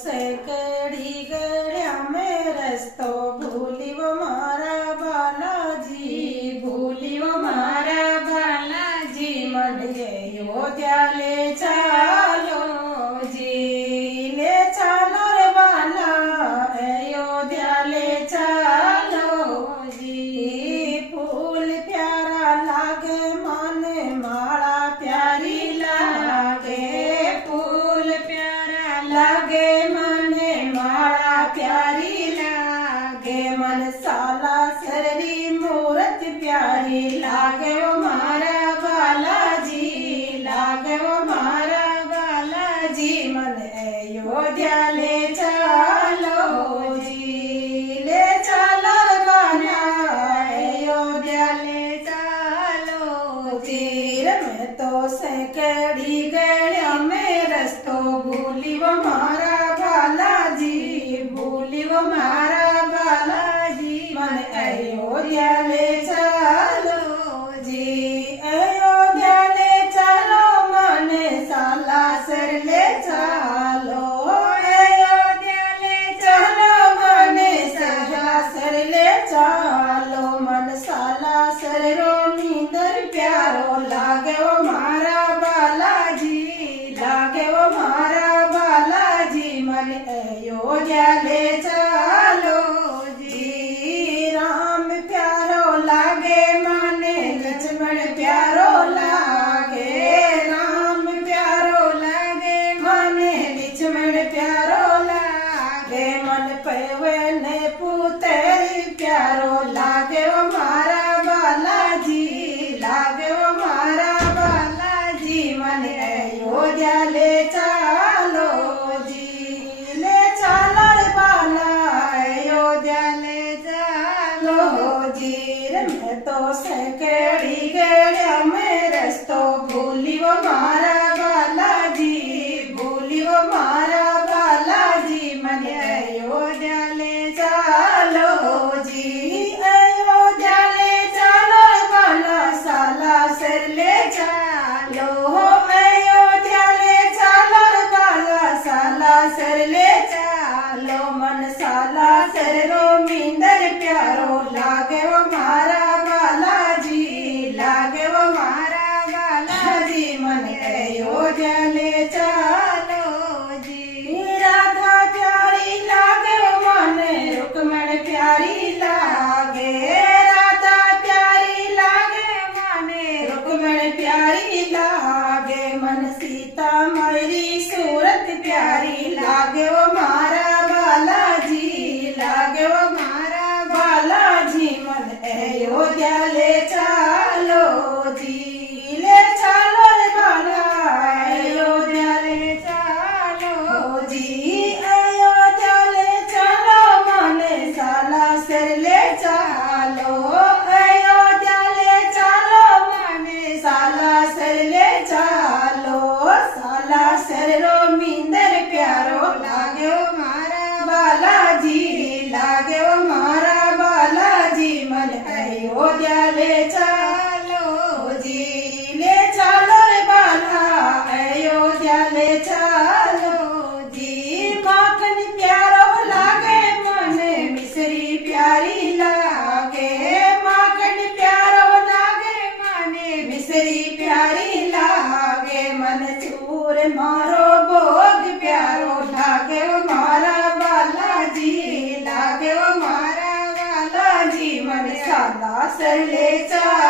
સેકડી ગળ્યા મેં રસ્તો ભૂલ્યો મારા બાલાજી, ભૂલ્યો મારા બાલાજી, મને અયોધ્યા લે ચાલો જી, લે ચાલો રે બાલા અયોધ્યા લે ચાલો જી, ફૂલ પ્યારા લાગે મને માળા પ્યારી લાગે, ફૂલ પ્યારા લાગે મને માળા પ્યારી લાગે, મન સાલા સરની મૂરત પ્યારી લાગે ઓ મારા બાલાજી, લાગે ઓ મારા બાલાજી, મને અયોધ્યા લે ચાલો જી, લે ચાલો રે બાલા અયોધ્યા લે ચાલો જી, મેં તો સેકડી ગળ્યા મેં રસ્તો ભૂલ્યો મારા બાલાજી, ભૂલ્યો મારા બાલાજી, મને અયોધ્યા લે ચાલો જી, અયોધ્યા લે ચાલો, મને સાલાસર લે ચાલો, અયોધ્યા લે ચાલો, મને સાલાસર લે ચાલો, મન સાલાસર રો નીંદર પ્યારો લાગે ઓ મારા બાલાજી, લાગે ઓ મારા બાલાજી, મને અયોધ્યા લે ચાલો જી, રામ પ્યારો લાગે મને લક્ષ્મણ પ્યારો લાગે, રામ પ્યારો લાગે મને લક્ષ્મણ પ્યારો લાગે, મન પવન પુતરી પ્યારો લાગે ઓ મારા બાલાજી, લાગે ઓ મારા બાલાજી, મને અયોધ્યા લે ચાલો જી, લે ચાલો રે બાલા અયોધ્યા લે ચાલો જી, મેં તો સેકડી ગળ્યા મેં રસ્તો ભૂલ્યો મારા બાલાજી, ભૂલ્યો મારા બાલાજી, મને અયોધ્યા લે ચાલો જી, અયોધ્યા લે ચાલો બાલા સાલાસર લે ચાલો, અયોધ્યા લે ચાલો બાલા સાલાસર લે ચાલો, મન સાલાસર રો મીંદર પ્યારો લાગે ઓ મારા બાલાજી, લાગે ઓ મારા બાલાજી, મને અયોધ્યા લે ચાલો જી, રાધા પ્યારી લાગે ઓ મને રૂકમણ પ્યારી લાગે, રાધા પ્યારી લાગે મને રૂકમણ પ્યારી લાગે, મન સીતા મારી સુરત પ્યારી લાગે ઓ મારા બાલાજી, લાગે ઓ મારા બાલાજી, મને અયોધ્યા લે ચાલો જી, લે ચાલો રે બાલા અયોધ્યા લે ચાલો જી, અયોધ્યા લે ચાલો, મને સાલાસર લે ચાલો, અયોધ્યા લે ચાલો, મને સાલાસર લે ચાલો, સાલાસર રો મીંદર પ્યારો લાગે ઓ મારા બાલાજી, લાગે ઓ મારા બાલાજી, મને અયોધ્યા લે ચાલો જી, લે ચાલો રે બાલા અયોધ્યા લે ચાલો જી, માખણ પ્યારો લાગે મને મિસરી પ્યારી લાગે, માખણ પ્યારો લાગે મને મિસરી પ્યારી લાગે, મને ચૂર મારો ભોગ પ્યારો લાગે ઓ મારા બાલાજી, લાગે ઓ મારા બાલાજી, મને સાલાસર લે ચાલો